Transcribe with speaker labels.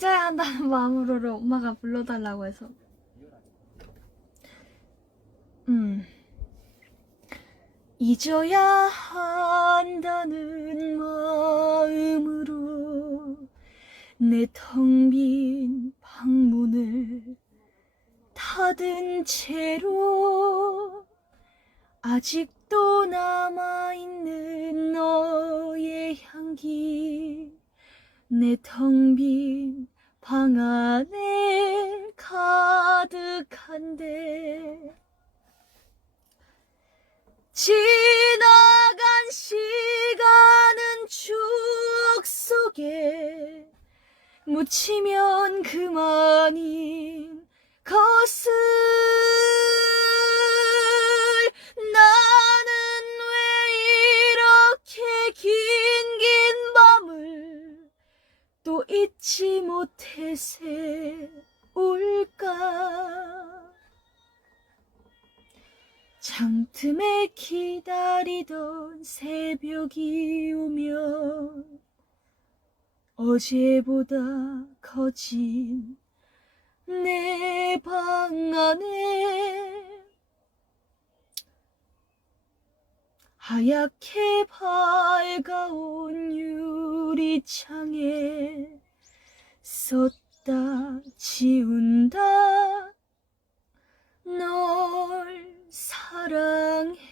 Speaker 1: 잊어야 한다는 마음으로 엄마가 불러달라고 해서. 음. 잊어야 한다는 마음으로 내 텅 빈 방문을 닫은 채로 아직도 남아있는 너의 향기 내 텅 빈 방 안에 가득한데 지나간 시간은 추억 속에 묻히면 그만인 것을 못해 새울까? 창틈에 기다리던 새벽이 오면 어제보다 커진 내 방 안에 하얗게 밝아온 유리창에 썼다 지운다 널 사랑해.